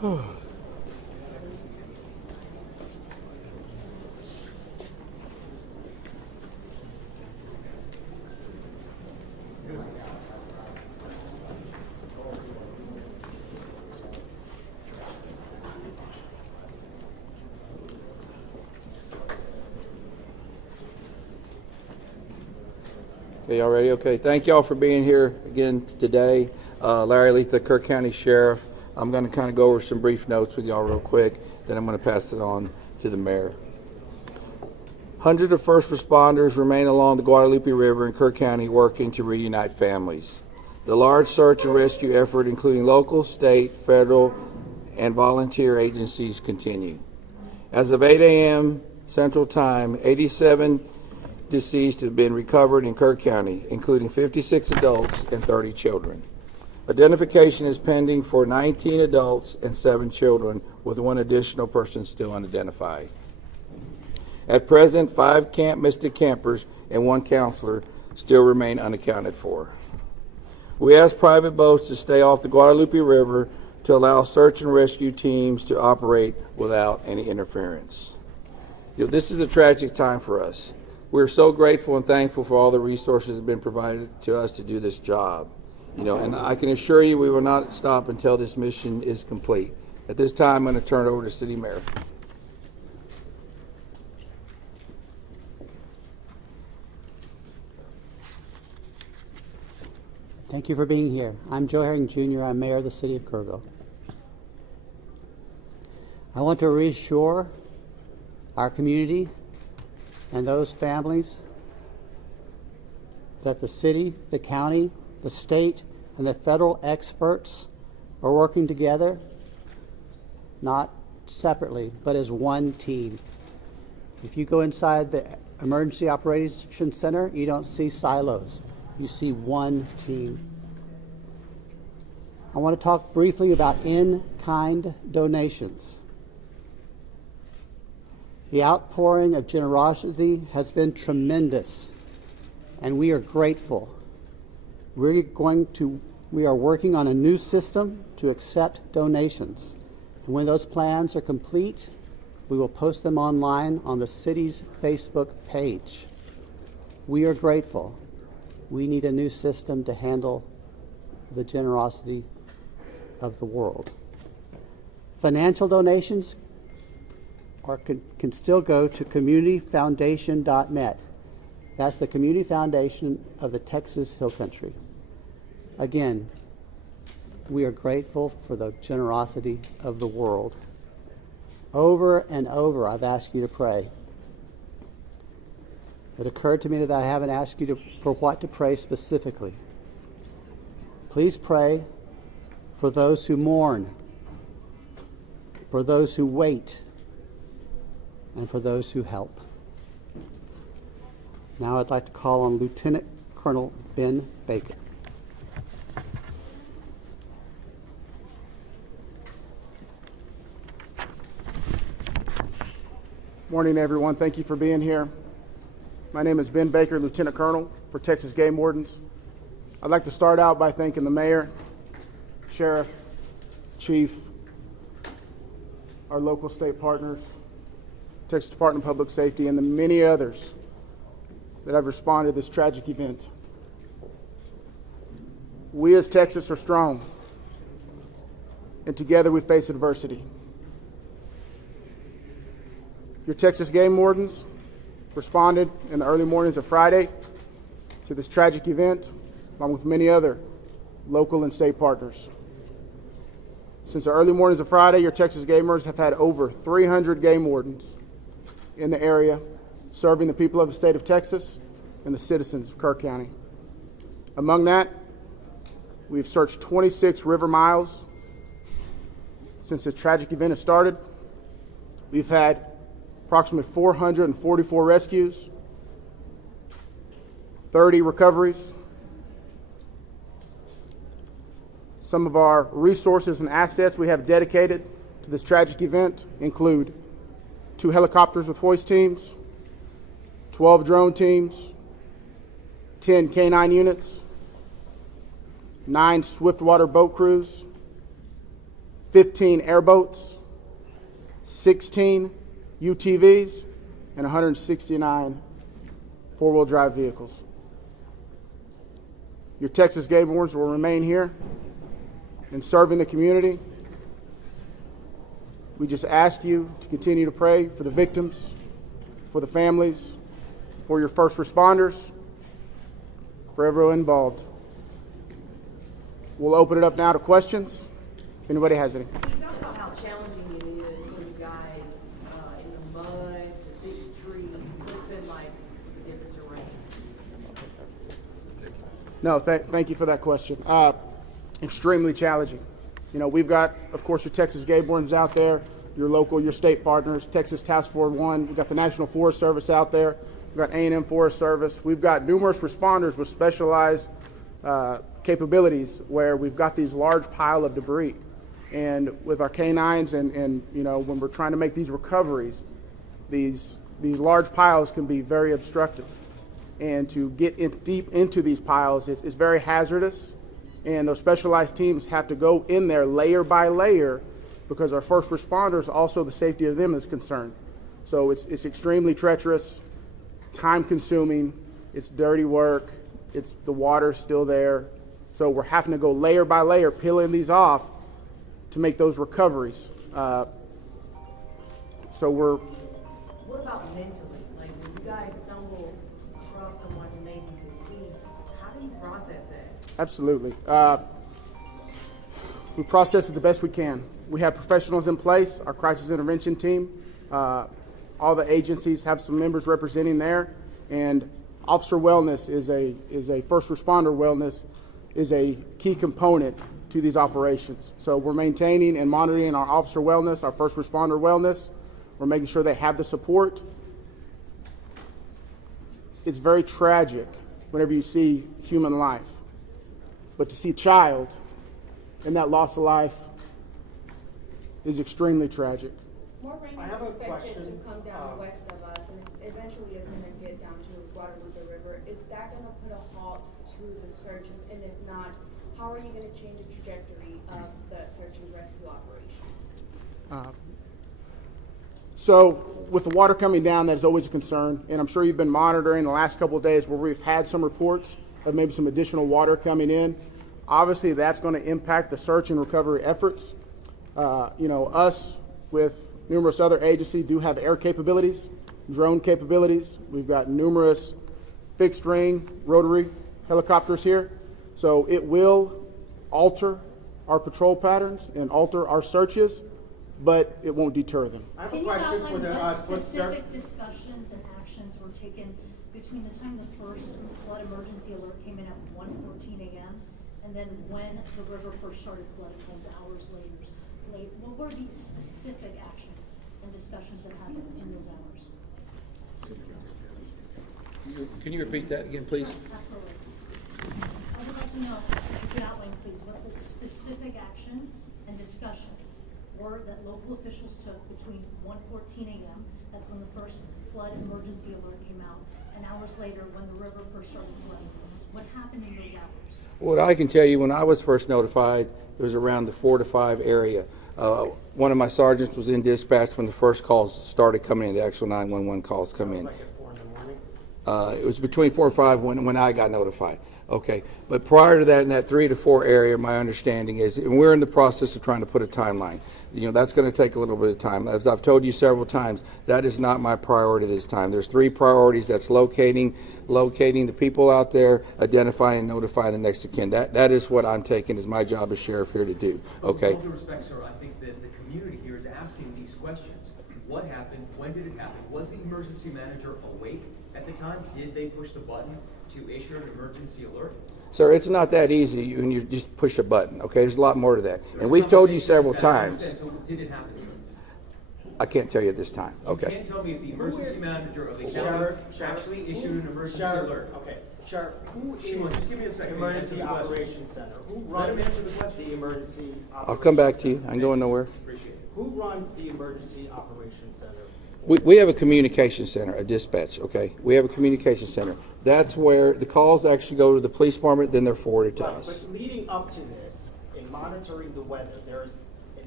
Okay, y'all ready? Okay, thank y'all for being here again today. Larry Leith, the Kerr County Sheriff. I'm going to kind of go over some brief notes with y'all real quick, then I'm going to pass it on to the mayor. Hundreds of first responders remain along the Guadalupe River in Kerr County working to reunite families. The large search and rescue effort, including local, state, federal, and volunteer agencies, continue. As of 8 a.m. Central Time, 87 deceased have been recovered in Kerr County, including 56 adults and 30 children. Identification is pending for 19 adults and 7 children, with 1 additional person still unidentified. At present, 5 Camp Mystic campers and 1 counselor still remain unaccounted for. We ask private boats to stay off the Guadalupe River to allow search and rescue teams to operate without any interference. This is a tragic time for us. We're so grateful and thankful for all the resources that have been provided to us to do this job. And I can assure you we will not stop until this mission is complete. At this time, I'm going to turn it over to City Mayor. Thank you for being here. I'm Joe Herring Jr. I'm Mayor of the City of Kerrville. I want to reassure our community and those families that the city, the county, the state, and the federal experts are working together, not separately, but as one team. If you go inside the Emergency Operations Center, you don't see silos. You see one team. I want to talk briefly about in-kind donations. The outpouring of generosity has been tremendous, and we are grateful. We are working on a new system to accept donations. And when those plans are complete, we will post them online on the city's Facebook page. We are grateful. We need a new system to handle the generosity of the world. Financial donations can still go to communityfoundation.net. That's the community foundation of the Texas Hill Country. Again, we are grateful for the generosity of the world. Over and over, I've asked you to pray. It occurred to me that I haven't asked you for what to pray specifically. Please pray for those who mourn, for those who wait, and for those who help. Now I'd like to call on Lieutenant Colonel Ben Baker. Morning, everyone. Thank you for being here. My name is Ben Baker, Lieutenant Colonel for Texas Game Wardens. I'd like to start out by thanking the Mayor, Sheriff, Chief, our local state partners, Texas Department of Public Safety, and the many others that have responded to this tragic event. We as Texas are strong, and together we face adversity. Your Texas Game Wardens responded in the early mornings of Friday to this tragic event, along with many other local and state partners. Since the early mornings of Friday, your Texas Gamers have had over 300 game wardens in the area, serving the people of the state of Texas and the citizens of Kerr County. Among that, we've searched 26 river miles since the tragic event has started. We've had approximately 444 rescues, 30 recoveries. Some of our resources and assets we have dedicated to this tragic event include 2 helicopters with hoist teams, 12 drone teams, 10 K-9 units, 9 swiftwater boat crews, 15 airboats, 16 UTVs, and 169 four-wheel drive vehicles. Your Texas Game Wardens will remain here and serving the community. We just ask you to continue to pray for the victims, for the families, for your first responders, for everyone involved. We'll open it up now to questions, if anybody has any. Can you talk about how challenging it is for you guys in the mud, the big trees? What's been like the different terrain? No, thank you for that question. Extremely challenging. You know, we've got, of course, your Texas Game Wardens out there, your local, your state partners, Texas Task Force 1. We've got the National Forest Service out there. We've got A&M Forest Service. We've got numerous responders with specialized capabilities where we've got these large pile of debris. And with our canines and you know, when we're trying to make these recoveries, these large piles can be very obstructive. And to get deep into these piles is very hazardous. And those specialized teams have to go in there layer by layer because our first responders, also the safety of them is concerned. So it's extremely treacherous, time consuming, it's dirty work, the water's still there. So we're having to go layer by layer, peeling these off to make those recoveries. What about mentally? Like when you guys stumble across someone who may be deceased, how do you process that? Absolutely. We process it the best we can. We have professionals in place, our crisis intervention team. All the agencies have some members representing there, and officer wellness is a first responder wellness is a key component to these operations. So we're maintaining and monitoring our officer wellness, our first responder wellness. We're making sure they have the support. It's very tragic whenever you see human life, but to see a child and that loss of life is extremely tragic. More rain is expected to come down west of us, and it's eventually is going to get down to Guadalupe River. Is that going to put a halt to the searches? And if not, how are you going to change the trajectory of the search and rescue operations? So with the water coming down, that is always a concern, and I'm sure you've been monitoring the last couple of days where we've had some reports of maybe some additional water coming in. Obviously, that's going to impact the search and recovery efforts. You know, us with numerous other agencies do have air capabilities, drone capabilities. We've got numerous fixed wing, rotary helicopters here. So it will alter our patrol patterns and alter our searches, but it won't deter them. I have Can a you question outline for the what for specific discussions and actions were taken between the time the first flood emergency alert came in at 1:14 a.m. and then when the river first started flooding homes hours later? What were the specific actions and discussions that happened in those hours? Can you repeat that again, please? Absolutely. I would like to know, if you could outline, please, what the specific actions and discussions were that local officials took between 1:14 a.m., that's when the first flood emergency alert came out, and hours later when the river first started flooding homes. What happened in those hours? What I can tell you, when I was first notified, it was around the 4 to 5 area. One of my sergeants was in dispatch when the first calls started coming in, the actual 911 calls come in. like at 4 in the morning. It was between 4 and 5 when I got notified. Okay, but prior to that, in that 3 to 4 area, my understanding is, and we're in the process of trying to put a timeline. You know, that's going to take a little bit of time. As I've told you several times, that is not my priority this time. There's 3 priorities. That's locating the people out there, identifying and notifying the next of kin. That is what I'm taking as my job as sheriff here to do. Okay. With all due respect, sir, I think that the community here is asking these questions. What happened? When did it happen? Was the emergency manager awake at the time? Did they push the button to issue an emergency alert? Sir, it's not that easy when you just push a button, okay? There's a lot more to that. And we've told you several times. So did it happen, sir? I can't tell you at this time, You okay? can't tell me if the emergency manager of the county Sheriff, actually issued an emergency Sheriff, alert. okay. Sheriff, who Shimon, is just give me a second. Emergency Answer the question. Operations Center? Who Let him runs answer the question. the Emergency I'll come back to you. I ain't going nowhere. Appreciate it. Who runs the Emergency Operations Center? We have a communication center, a dispatch, okay? We have a communication center. That's where the calls actually go to the police department, then they're forwarded to us. But leading up to this, in monitoring the weather, there's an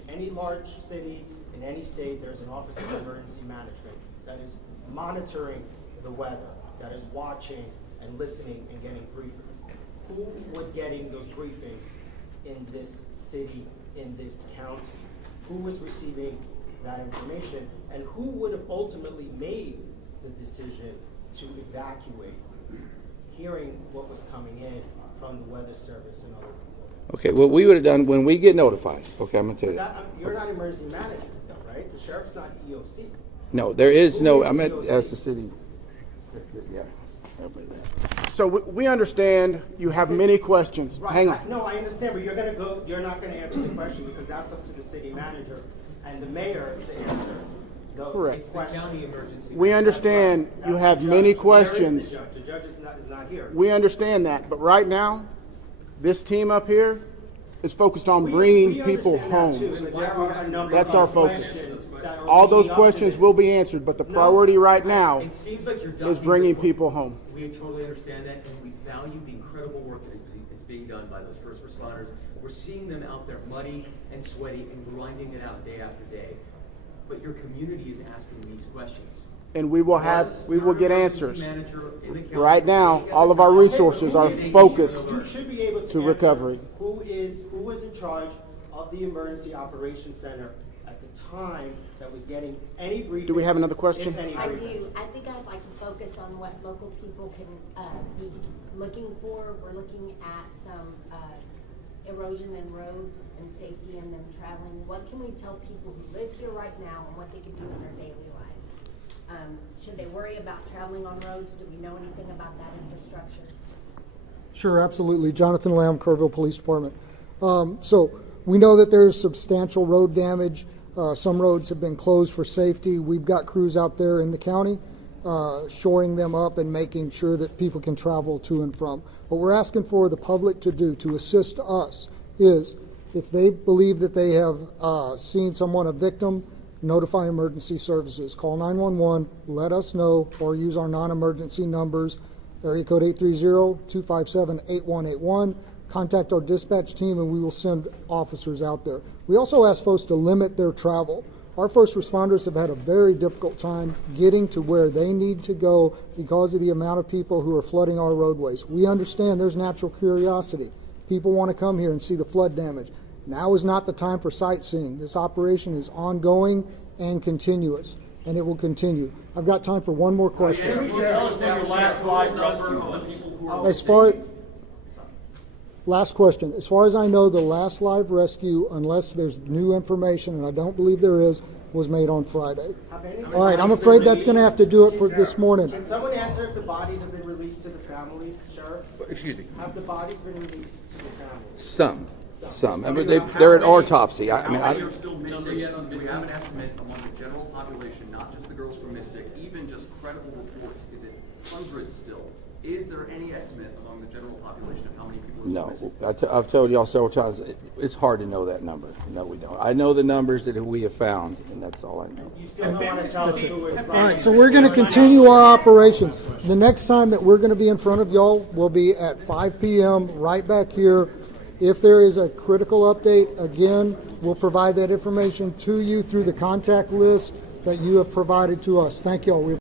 any large city, in any state, there's an Office of Emergency Management that is monitoring the weather, that is watching and listening and getting briefings. Who was getting those briefings in this city, in this county? Who was receiving that information? And who would have ultimately made the decision to evacuate, hearing what was coming in from the Weather Service and other people? Okay, what we would have done when we get notified, okay, I'm gonna tell you. You're not emergency management though, right? The sheriff's not EOC. No, there is Who no, is I'm at, EOC? as the city, yeah. So we understand you have many questions. Right. Hang on. No, I understand, but you're not gonna answer the question because that's up to the city manager and the mayor to answer those Correct. questions. County emergency. We understand That's you the have judge. many The mayor is questions. the judge. The judge is not here. We understand that, but right now, this team up here is focused on We bringing people understand that too, home. but there are a number That's of our focus. questions that are All those leading up to questions this. will be answered, but the priority right now It seems like you're is ducking bringing this people one. home. We totally understand that, and we value the incredible work that is being done by those first responders. We're seeing them out there muddy and sweaty and grinding it out day after day. But your community is asking these questions. And we will get answers. Manager in the county Right now, at all the of our time, resources are making focused sure You should be able to to answer recovery. who was in charge of the emergency operations center at the time that was getting any briefings. Do we have another question? If any I briefings. do. I think I'd like to focus on what local people can be looking for. We're looking at some erosion in roads and safety and them traveling. What can we tell people who live here right now and what they can do in their daily life? Should they worry about traveling on roads? Do we know anything about that infrastructure? Sure, absolutely. Jonathan Lamb, Kerrville Police Department. So we know that there's substantial road damage. Some roads have been closed for safety. We've got crews out there in the county shoring them up and making sure that people can travel to and from. What we're asking for the public to do to assist us is if they believe that they have seen someone, a victim, notify emergency services. Call 911, let us know, or use our non-emergency numbers, area code 830-257-8181. Contact our dispatch team and we will send officers out there. We also ask folks to limit their travel. Our first responders have had a very difficult time getting to where they need to go because of the amount of people who are flooding our roadways. We understand there's natural curiosity. People want to come here and see the flood damage. Now is not the time for sightseeing. This operation is ongoing and continuous, and it will continue. I've got time for one more question. Last question. As far as I know, the last live rescue, unless there's new information, and I don't believe there is, was made on Friday. All right, I'm afraid that's going to have to do it for this morning. Can someone answer if the bodies have been released to the families, Sheriff? Excuse me. Have the bodies been released to the families? Some. I mean, they're at autopsy. I mean, How many are still missing? Do we have an estimate among the general population, not just the girls from Mystic, even just credible reports? Is it hundreds still? Is there any estimate among the general population of how many people are still no. missing? I've told y'all several times, it's hard to know that number. No, we don't. I know the numbers that we have found, and that's all I know. You still don't want to tell us who is All right, so we're going to continue our operations. The next time that we're going to be in front of y'all will be at 5 p.m. right back here. If there is a critical update, again, we'll provide that information to you through the contact list that you have provided to us. Thank y'all.